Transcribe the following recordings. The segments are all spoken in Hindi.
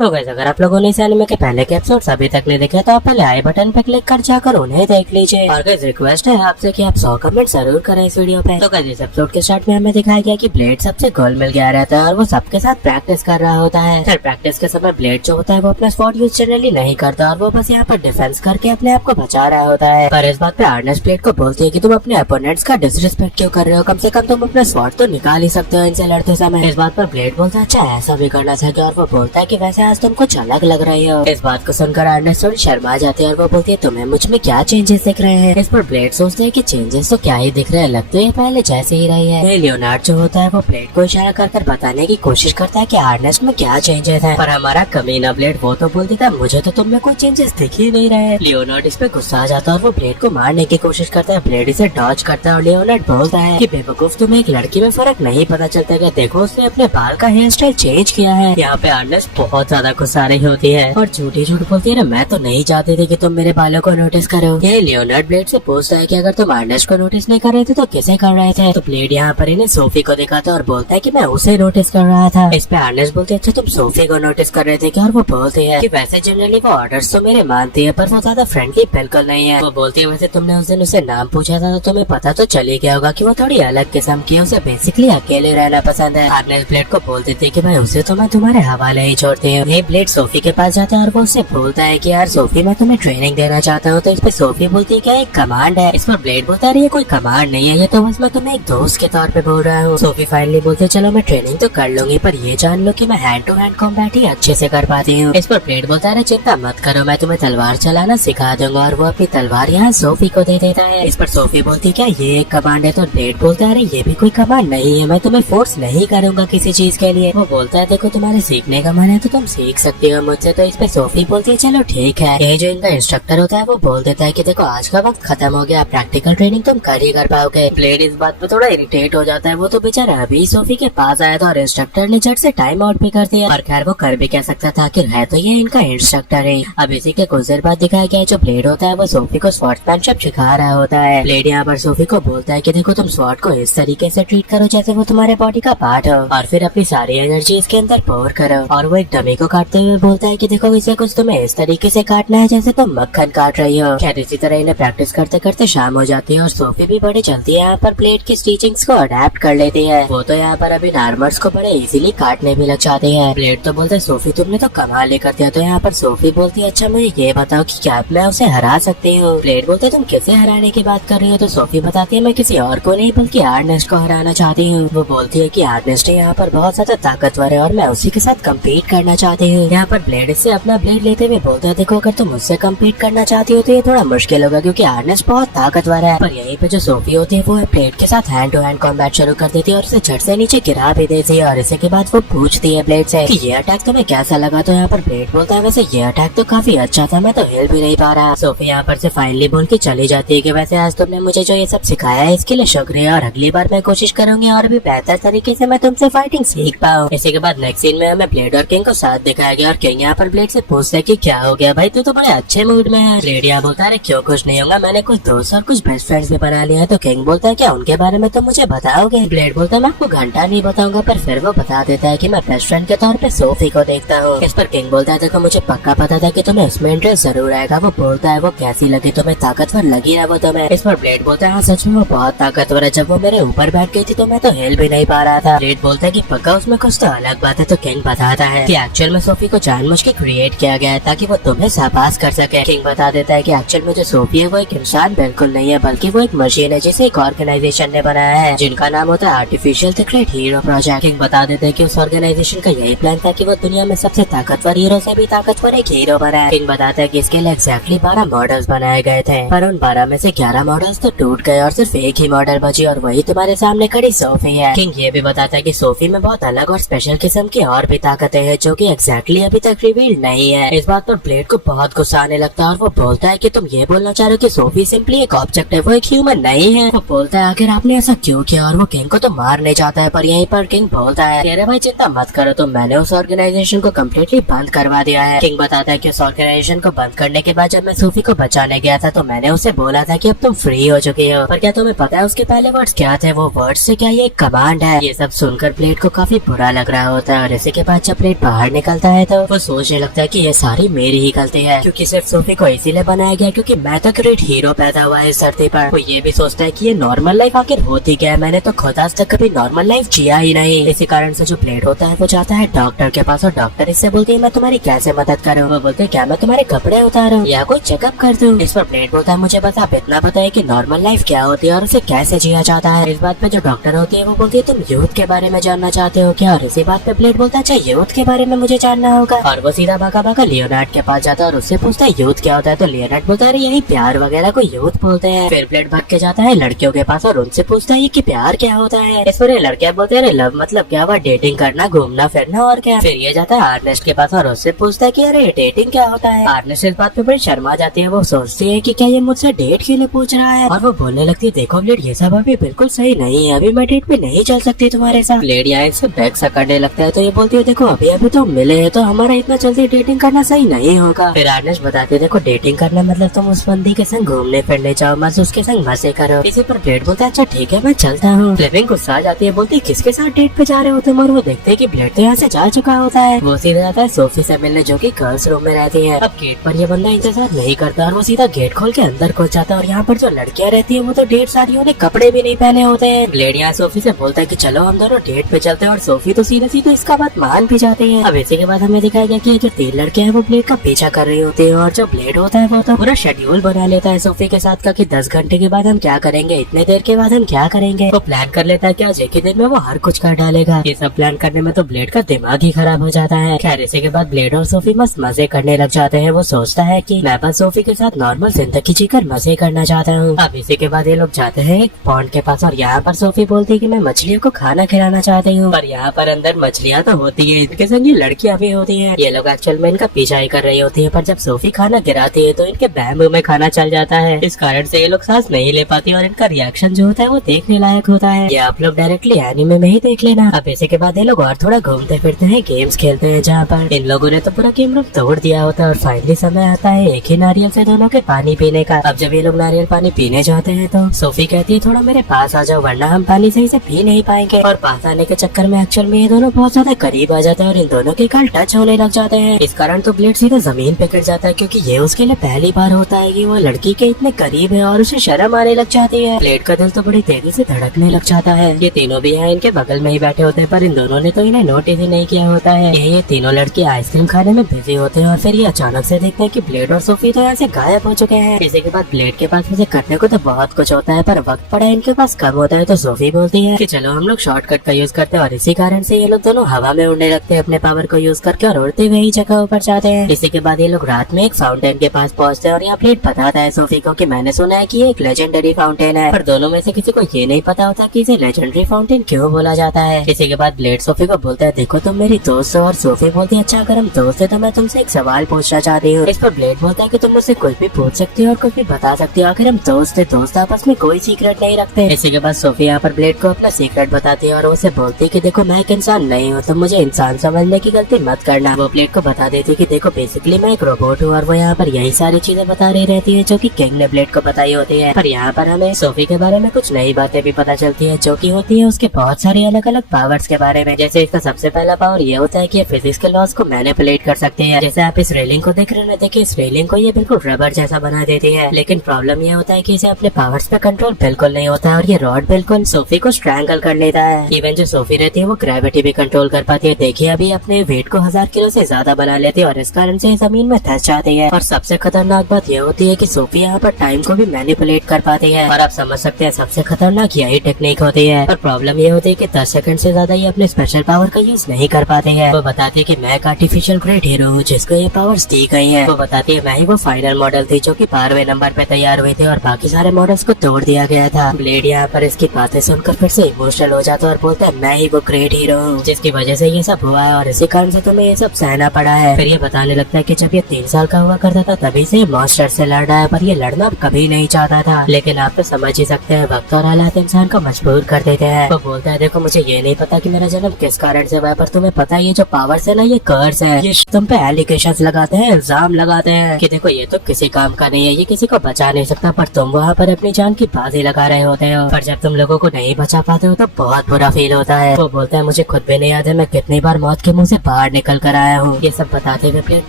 तो गाइस अगर आप लोगों ने इस एनिमे के पहले के एपिसोड्स अभी तक नहीं देखे तो आप पहले आई बटन पे क्लिक कर जाकर उन्हें देख लीजिए। और गाइस रिक्वेस्ट है आपसे कि आप 100 कमेंट जरूर करें इस वीडियो पे। तो गाइस इस एपिसोड के स्टार्ट में हमें दिखाया गया कि ब्लेड सबसे गोल मिल गया रहता है और वो सबके साथ प्रैक्टिस कर रहा होता है। फिर प्रैक्टिस के समय ब्लेड जो होता है वो अपना स्पॉट यूज जनरली नहीं करता और वो बस यहाँ पर डिफेंस करके अपने आप को बचा रहा होता है। पर इस बात पे अर्नेस्ट ब्लेड को बोलती है कि तुम अपने अपोनेंट्स का डिसरिस्पेक्ट क्यों कर रहे हो, कम से कम तुम अपना स्पॉट तो निकाल ही सकते हो इनसे लड़ते समय। इस बात पर ब्लेड बोलता है अच्छा ऐसा भी करना चाहिए और वो बोलता है कि वैसे आज तुम कुछ अलग लग रही हो। इस बात को सुनकर अर्नेस्ट थोड़ी शर्मा जाती है और वो बोलती है तुम्हें मुझ में क्या चेंजेस दिख रहे हैं। इस पर ब्लेड सोचते है कि चेंजेस तो क्या ही दिख रहे हैं, लगते तो ये पहले जैसे ही रही है। लियोनार्ड जो होता है वो ब्लेड को इशारा कर बताने की कोशिश करता है कि अर्नेस्ट में क्या चेंजेस है, पर हमारा कमीना ब्लेड वो तो बोलती था मुझे तो तुम में कोई चेंजेस दिख ही नहीं रहे। लियोनार्ड इस पे गुस्सा आ जाता है और वो ब्लेड को मारने की कोशिश करता है। ब्लेड इसे डॉज करता है और लियोनार्ड बोलता है कि बेवकूफ तुम्हें एक लड़की में फर्क नहीं पता चलता है, देखो उसने अपने बाल का हेयर स्टाइल चेंज किया है। यहाँ पे अर्नेस्ट बहुत ज्यादा गुस्सा रही होती है और झूठी झूठ बोलती है मैं तो नहीं चाहती थी कि तुम मेरे बालों को नोटिस करो। ये लियोनार्ड ब्लेड से पूछता है कि अगर तुम अर्नेस्ट को नोटिस नहीं कर रहे थे तो किसे कर रहे थे। तो ब्लेड यहाँ पर इन्हें सोफी को दिखाता है और बोलता है कि मैं उसे नोटिस कर रहा था। इस पे अर्नेस्ट बोलते अच्छा तुम सोफी को नोटिस कर रहे थे क्या, और वो बोलती है कि वैसे जनरली वो ऑर्डर्स तो मेरे मानती है पर वो ज्यादा फ्रेंडली बिल्कुल नहीं है। वो बोलती है वैसे तुमने उस दिन उसे नाम पूछा था तो तुम्हें पता तो चल ही गया होगा कि वो थोड़ी अलग किस्म की है, उसे बेसिकली अकेले रहना पसंद है। अर्नेस्ट ब्लेड को बोलती थी कि भाई उसे तो मैं तुम्हारे हवाले ही छोड़ती हूँ। ये ब्लेड सोफी के पास जाता है और वो उससे बोलता है कि यार सोफी मैं तुम्हें ट्रेनिंग देना चाहता हूँ। तो इस पे सोफी बोलती है क्या एक कमांड है। इस पर ब्लेड बोलता है ये कोई कमांड नहीं है, ये तो बस मैं तुम्हें एक दोस्त के तौर पे बोल रहा हूँ। सोफी फाइनली बोलते चलो मैं ट्रेनिंग तो कर लूंगी पर ये जान लो कि मैं हैंड टू हैंड कॉम्बैट ही अच्छे से कर पाती हूँ। इस पर ब्लेड बोलता है चिंता मत करो मैं तुम्हें तलवार चलाना सिखा दूंगा और वो अपनी तलवार यहाँ सोफी को दे देता है। इस पर सोफी बोलती क्या ये एक कमांड है, तो ब्लेड बोलता है ये भी कोई कमांड नहीं है, मैं तुम्हें फोर्स नहीं करूंगा किसी चीज के लिए। वो बोलता है देखो तुम्हारे सीखने का मन है तो तुम सीख सकती हो मुझसे। तो इस पे सोफी बोलती है चलो ठीक है। ये जो इनका इंस्ट्रक्टर होता है वो बोल देता है कि देखो आज का वक्त खत्म हो गया, प्रैक्टिकल ट्रेनिंग तुम कर ही कर पाओगे। ब्लेड इस बात पे थोड़ा इरिटेट हो जाता है, वो तो बेचारा अभी सोफी के पास आया था और इंस्ट्रक्टर ने झट से टाइम आउट भी कर दिया। और खैर वो कर भी कह सकता था कि है तो ये इनका इंस्ट्रक्टर है। अब इसी के कुछ देर बाद दिखाया गया जो ब्लेड होता है वो सोफी को स्वॉर्ड्समैनशिप सिखा रहा होता है। ब्लेड यहाँ पर सोफी को बोलता है कि देखो तुम स्वॉर्ड को इस तरीके से ट्रीट करो जैसे वो तुम्हारे बॉडी का पार्ट हो और फिर अपनी सारी एनर्जी इसके अंदर पोर करो। और वो एक डमी को काटते हुए बोलता है कि देखो इसे कुछ तुम्हें इस तरीके से काटना है जैसे तुम मक्खन काट रही हो। खैर इसी तरह इन्हें प्रैक्टिस करते करते शाम हो जाती है और सोफी भी बड़ी जल्दी यहाँ पर ब्लेड की टीचिंग्स को अडेप्ट कर लेती है। वो तो यहाँ पर अभी नार्मर्स को बड़े इजीली काटने भी लग जाती है। ब्लेड तो बोलते सोफी तुमने तो कमाल ही कर दिया। तो यहाँ पर सोफी बोलती है अच्छा मुझे ये बताओ कि क्या मैं उसे हरा सकती हूँ। ब्लेड बोलते तुम किसे हराने की बात कर रही हो। तो सोफी बताती है मैं किसी और को नहीं बल्कि अर्नेस्ट को हराना चाहती हूँ। वो बोलती है कि अर्नेस्ट यहाँ पर बहुत ज्यादा ताकतवर है और मैं उसी के साथ कम्पीट करना चाहती हूँ। यहाँ पर ब्लेड से अपना ब्लेड लेते हुए बोलता है देखो अगर तुम मुझसे कम्पीट करना चाहती हो तो ये थोड़ा मुश्किल होगा क्योंकि अर्नेस्ट बहुत ताकतवर है। पर यहीं पे जो सोफी होती है वो ब्लेड के साथ हैंड टू हैंड कॉम्बैट शुरू कर देती है और उसे झट से नीचे गिरा भी देती है। और इसी के बाद वो पूछती है ब्लेड से कि ये अटैक तुम्हें कैसा लगा। तो यहाँ पर ब्लेड बोलता है वैसे ये अटैक तो काफी अच्छा था, मैं तो हिल भी नहीं पा रहा। सोफी यहाँ पर से फाइनली बोल के चली जाती है कि वैसे आज तुमने मुझे जो ये सब सिखाया है इसके लिए शुक्रिया और अगली बार मैं कोशिश करूंगी और भी बेहतर तरीके से मैं तुमसे फाइटिंग सीख पाऊँ। इसी के बाद नेक्स्ट सीन में हमें ब्लेड और किंग को साथ दिखाया गया और किंग यहाँ पर ब्लेड से पूछता है कि क्या हो गया भाई, तू तो बड़े अच्छे मूड में है। ब्लेड यहाँ बोलता है क्यों कुछ नहीं होगा, मैंने कुछ दोस्त और कुछ बेस्ट फ्रेंड्स भी बना लिया है। तो किंग बोलता है क्या उनके बारे में तो मुझे बताओगे। ब्लेड बोलता है मैं आपको घंटा नहीं बताऊंगा, पर फिर वो बता देता है कि मैं बेस्ट फ्रेंड के तौर पे सोफी को देखता हूँ। इस पर किंग बोलता है देखो मुझे पक्का पता था कि तुम्हें इसमें इंटरेस्ट जरूर आएगा। वो बोलता है वो कैसी लगी तुम्हें, ताकतवर लगी ना वो तुम्हें। इस पर ब्लेड बोलता है हाँ सच में वो बहुत ताकतवर है, जब वो मेरे ऊपर बैठ गई थी तो मैं तो हिल भी नहीं पा रहा था। ब्लेड बोलता है कि पक्का उसमें कुछ तो अलग बात है। तो किंग बताता है कि एक्चुअल में सोफी को जानबूझ के क्रिएट किया गया है ताकि वो तुम्हें शाबाश कर सके। किंग बता देता है कि एक्चुअल में जो सोफी है वो एक इंसान बिल्कुल नहीं है बल्कि वो एक मशीन है जिसे एक ऑर्गेनाइजेशन ने बनाया है जिनका नाम होता है artificial the great hero project. King बता देते हैं कि उस ऑर्गेनाइजेशन का यही प्लान था कि वो दुनिया में सबसे ताकतवर हीरो से भी ताकतवर एक हीरो बनाए। किंग बताता है कि इसके लिए एग्जैक्टली 12 मॉडल्स बनाए गए थे पर उन 12 में से 11 मॉडल्स तो टूट गए और सिर्फ एक ही मॉडल बची और वही तुम्हारे सामने खड़ी सोफी है। किंग ये भी बताता है कि सोफी में बहुत अलग और स्पेशल किस्म की और भी ताकतें हैं जो कि एग्जैक्टली अभी तक रिवील नहीं है। इस बात पर ब्लेड को बहुत गुस्सा आने लगता है और वो बोलता है कि तुम ये बोलना चाह रहे हो कि सोफी सिंपली एक ऑब्जेक्ट है, वो एक ह्यूमन नहीं है। वो बोलता है आखिर आपने ऐसा क्यों किया और वो किंग को तो मारने चाहता है। पर यहीं पर किंग बोलता है अरे भाई चिंता मत करो, तो मैंने उस ऑर्गेनाइजेशन को कम्प्लीटली बंद करवा दिया है। किंग बताता है कि उस ऑर्गेनाइजेशन को बंद करने के बाद जब मैं सोफी को बचाने गया था तो मैंने उसे बोला था कि अब तुम फ्री हो चुकी हो। पर क्या तुम्हें पता है उसके पहले वर्ड्स क्या थे? वो वर्ड्स से क्या ये एक कमांड है। ये सब सुनकर ब्लेड को काफी बुरा लग रहा होता है और इसी के बाद जब ब्लेड बाहर निकल निकलता है तो वो सोचने लगता है कि ये सारी मेरी ही गलती है, क्योंकि सिर्फ सोफी को इसीलिए बनाया गया क्योंकि मैं तो ग्रेट हीरो पैदा हुआ है इस धरती पर। वो ये भी सोचता है कि ये नॉर्मल लाइफ आखिर होती क्या है, मैंने तो खुद आज तक कभी नॉर्मल लाइफ जिया ही नहीं। इसी कारण से जो ब्लेड होता है वो जाता है डॉक्टर के पास और डॉक्टर इससे बोलती है मैं तुम्हारी कैसे मदद करूँ। वो बोलते क्या मैं तुम्हारे कपड़े उतारूं या कोई चेकअप कर दूं। इस पर ब्लेड बोलता है मुझे बस आप इतना पता है कि नॉर्मल लाइफ क्या होती है और उसे कैसे जिया जाता है। इस बात पे जो डॉक्टर होती है वो बोलती है तुम यूथ के बारे में जानना चाहते हो क्या, और इसी बात पे ब्लेड बोलता है अच्छा यूथ के बारे में मुझे जानना होगा। और वो सीधा भागा भागा लियोनार्ड के पास जाता है और उससे पूछता है यूथ क्या होता है। तो लियोनार्ड बोलता है यही प्यार वगैरह को यूथ बोलते हैं। फिर ब्लेड भाग के जाता है लड़कियों के पास और उनसे पूछता है कि प्यार क्या होता है। इस पर लड़कियां बोलते हैं लव मतलब क्या हुआ, डेटिंग करना, घूमना फिरना और क्या। फिर ये जाता है आर्नेस्ट के पास और उससे पूछता है कि अरे डेटिंग क्या होता है। आर्नेस्ट इस बात पे बड़ी शर्मा जाती है, वो सोचती है कि क्या ये मुझसे डेट के लिए पूछ रहा है। और वो बोलने लगती है देखो ब्लेड ये सब अभी बिल्कुल सही नहीं है, अभी मैं डेट पे नहीं चल सकती तुम्हारे साथ। ब्लेड यहाँ इससे बैग सा करने लगता है तो ये बोलती है देखो अभी अभी तो मिले हैं तो हमारा इतना जल्दी डेटिंग करना सही नहीं होगा। फिर आर्नेस्ट बताते देखो डेटिंग करना मतलब तुम उस बंदी के संग घूमने फिरने जाओ, बस उसके संग मजे करो। इसी पर ब्लेड बोलता है अच्छा ठीक है मैं चलता हूँ। फ्लेमिंग गुस्सा आ जाती है, बोलती किसके साथ डेट पे जा रहे हो तुम, और वो देखते है कि ब्लेड तो यहाँ से जा चुका होता है। वो सीधा जाता है सोफी से मिलने जो कि गर्ल्स रूम में रहती है। अब गेट पर ये बंदा इंतजार नहीं करता और वो सीधा गेट खोल के अंदर घुस जाता है और यहाँ पर जो लड़कियां रहती है वो तो ढेर सारी उन्हें कपड़े भी नहीं पहने होते हैं। ब्लेड यहाँ सोफी से बोलता है कि चलो हम दोनों डेट पे चलते हैं और सोफी तो सीधे सीधे इसका बात मान भी जाती है। अब इसी के बाद हमें दिखाया गया कि जो 3 लड़कियां हैं वो ब्लेड का पीछा कर रही होती है और जो ब्लेड होता है वो तो पूरा शेड्यूल बना लेता है सोफी के साथ का कि 10 घंटे के बाद हम क्या करेंगे, इतने देर के बाद हम क्या करेंगे। वो प्लान कर लेता है कि आज एक ही दिन में वो हर कुछ कर डालेगा। ये सब प्लान करने में तो ब्लेड का दिमाग ही खराब हो जाता है। खैर इसी के बाद ब्लेड और सोफी मस्त मजे करने लग जाते हैं। वो सोचता है कि मैं बस सोफी के साथ नॉर्मल जिंदगी जीकर मजे करना चाहता हूँ। अब इसी के बाद ये लोग जाते हैं एक पॉन्ड के पास और यहाँ पर सोफी बोलती है कि मैं मछलियों को खाना खिलाना चाहती हूँ। पर यहाँ पर अंदर मछलियाँ तो होती है, इनके संग ये लड़कियाँ भी होती है। ये लोग एक्चुअल में इनका पीछा ही कर रही होती है, पर जब सोफी खाना गिराती है तो इनके बैम्बू में खाना चल जाता है। इस कारण से ये लोग सांस नहीं ले पाती और इनका रिएक्शन जो होता है वो देखने लायक होता है। ये आप लोग डायरेक्टली एनीमे में ही देख लेना। अब इसी के बाद ये लोग और थोड़ा घूमते फिरते हैं, गेम्स खेलते हैं, जहाँ पर इन लोगों ने तो पूरा गेम रूम तोड़ दिया होता है और फाइनली समय आता है एक ही नारियल से दोनों के पानी पीने का। अब जब ये लोग नारियल पानी पीने जाते हैं तो सोफी कहती है थोड़ा मेरे पास आ जाओ वरना हम पानी सही से पी नहीं पाएंगे। और पास आने के चक्कर में एक्चुअल में ये दोनों बहुत ज्यादा करीब आ जाते हैं और इन दोनों के गाल टच होने लग जाते हैं। इस कारण तो ब्लेड सीधा जमीन पे गिर जाता है क्योंकि ये उसके लिए पहली बार होता है कि वो लड़की के इतने करीब है और उसे शर्म आने लग जाती है। ब्लेड का दिल तो बड़ी तेजी से धड़कने लग जाता है। ये तीनों भी यहाँ इनके बगल में ही बैठे होते हैं पर इन दोनों ने तो इन्हें नोटिस ही नहीं किया होता है। ये तीनों लड़के आइसक्रीम खाने में बिजी होते हैं और फिर ये अचानक से देखते हैं कि ब्लेड और सोफी तो यहाँ से गायब हो चुके हैं। इसी के बाद ब्लेड के पास मुझे करने को तो बहुत कुछ होता है पर वक्त पड़ा इनके पास कम होता है तो सोफी बोलती है कि चलो हम लोग शॉर्टकट का यूज करते हैं और इसी कारण से ये लोग दोनों हवा में उड़ने लगते हैं अपने पावर को यूज करके और उड़ते हुए ही जगह पर जाते हैं। इसी के बाद ये लोग रात में एक फाउंटेन के पास पहुंचते हैं और यहाँ ब्लेड बताता है सोफी को कि मैंने सुना है कि ये एक लेजेंडरी फाउंटेन है, पर दोनों में से किसी को ये नहीं पता होता कि इसे लेजेंडरी फाउंटेन क्यों बोला जाता है। इसी के बाद ब्लेड सोफी को बोलता है देखो तुम मेरी दोस्त हो और सोफी बोलती है अच्छा अगर हम दोस्त है तो मैं तुमसे एक सवाल पूछना चाहती हूँ। इस पर ब्लेड बोलता है कि तुम मुझसे कुछ भी पूछ सकती हो और कुछ भी बता सकती हो, आखिर हम दोस्त है, दोस्त आपस में कोई सीक्रेट नहीं रखते। इसी के बाद सोफी यहाँ पर ब्लेड को अपना सीक्रेट बताती है और उसे बोलती है कि देखो मैं एक इंसान नहीं हूँ, तुम मुझे इंसान समझने की गलती मत करना। वो ब्लेड को बता देती है कि देखो बेसिकली मैं एक रोबोट हूँ और वो यहाँ पर यही सारी चीजें बता रही रहती है जो कि किंग ने ब्लेड को बताई होती है। पर यहाँ पर हमें सोफी के बारे में कुछ नई बातें भी पता चलती है जो कि होती है उसके बहुत सारी अलग अलग पावर्स के बारे में। जैसे इसका सबसे पहला पावर ये होता है कि ये फिजिक्स के लॉज को मैनिपुलेट कर सकती है। जैसे आप इस रेलिंग को देख रहे हैं, देखिए इस रेलिंग को ये बिल्कुल रबर जैसा बना देती है, लेकिन प्रॉब्लम ये होता है कि इसे अपने पावर्स पे कंट्रोल बिल्कुल नहीं होता है और ये रॉड बिल्कुल सोफी को स्ट्रैंगल कर लेता है। इवन जो सोफी रहती है वो ग्रेविटी भी कंट्रोल कर पाती है। देखिए अभी अपने वेट को 1000 किलो से ज्यादा बना लेती है और इस कारण से जमीन में धंस जाती है। और सबसे खतरनाक बात ये होती है कि सोफी यहाँ पर टाइम को भी मैनिपुलेट कर पाती है और आप समझ सकते हैं सबसे खतरनाक यही टेक्निक होती है। पर प्रॉब्लम ये होती है कि 10 सेकंड से ज्यादा ये अपने स्पेशल पावर का यूज नहीं कर पाते हैं। वो बताती है कि मैं एक आर्टिफिशियल ग्रेट हीरो हूँ जिसको ये पावर्स दी गई है। वो बताती है मैं ही वो फाइनल मॉडल थी जो कि 12वें नंबर पे तैयार हुए थे और बाकी सारे मॉडल्स को तोड़ दिया गया था। ब्लेड यहाँ पर इसकी बातें सुनकर फिर से इमोशनल हो जाता है और बोलता है मैं ही वो ग्रेट हीरो हूँ जिसकी वजह से ये सब हुआ है और इसी कारण से तुम्हें ये सब सहना पड़ा है। फिर ये बताने लगता है कि जब ये 3 साल का हुआ करता था तभी से मॉन्स्टर से लड़ रहा है, पर ये लड़ना कभी नहीं चाहता था, लेकिन आप तो समझ ही सकते हैं वक्त और हालात इंसान को मजबूर कर देते हैं। वो बोलता है देखो मुझे ये नहीं पता कि मेरा जन्म किस कारण से हुआ है, पर तुम्हें पता है ये जो पावर्स है ना ये कर्स है। ये तुम पे एलिगेशंस लगाते हैं, इल्जाम लगाते हैं कि देखो ये तो किसी काम का नहीं है, ये किसी को बचा नहीं सकता, पर तुम वहाँ पर अपनी जान की बाजी लगा रहे होते हो। पर जब तुम लोगों को नहीं बचा पाते हो तो बहुत बुरा फील होता है। वो बोलता है मुझे खुद भी नहीं याद है मैं कितनी बार मौत के मुंह से बाहर निकल कर आया हूँ। ये सब बताते हुए प्लेट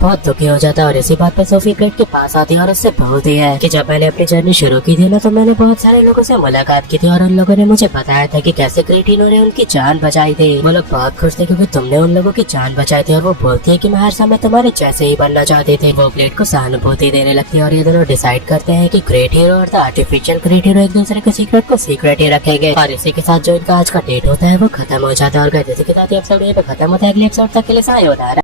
बहुत दुखी हो जाता है और इसी बात पे सोफी प्लेट के पास आती है और उससे बोलती है कि जब मैंने अपनी जर्नी शुरू की थी ना, तो मैंने बहुत सारे लोगों से मुलाकात की थी और उन लोगों ने मुझे बताया था कि कैसे क्रेटिनो ने उनकी जान बचाई थी। वो लोग बहुत खुश थे क्योंकि तुमने उन लोगों की जान बचाई थी और वो बोलती है कि मैं हर समय तुम्हारे जैसे ही बनना चाहती थी। वो प्लेट को सहानुभूति देने लगती है और ये दोनों डिसाइड करते हैं कि ग्रेट हीरो और द आर्टिफिशियल ग्रेट हीरो एक दूसरे के सीक्रेट को सीक्रेट ही रखेंगे। और इसी के साथ जो इनका आज का डेट होता है वो खत्म हो जाता है। और जैसे के साथ एपिसोड ये पे खत्म होता है। अगले एपिसोड तक के लिए सायोनारा।